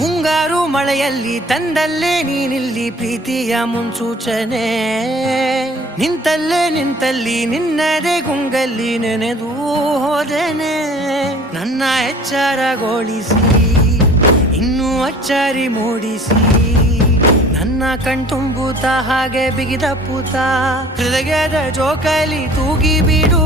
ಮುಂಗಾರು ಮಳೆಯಲ್ಲಿ ತಂದಲ್ಲೇ ನೀನಿಲ್ಲಿ ಪ್ರೀತಿಯ ಮುನ್ಸೂಚನೆ. ನಿಂತಲ್ಲಿ ನಿನ್ನದೇ ಗುಂಗಲ್ಲಿ ನೆನೆದು ಹೋದೆನೆ. ನನ್ನ ಎಚ್ಚರಗೊಳಿಸಿ ಇನ್ನೂ ಅಚ್ಚರಿ ಮೂಡಿಸಿ, ನನ್ನ ಕಣ್ತುಂಬುತ್ತ ಹಾಗೆ ಬಿಗಿದ ಪೂತ ಹೃದಯದ ಜೋಕಾಲಿ ತೂಗಿ ಬಿಡು.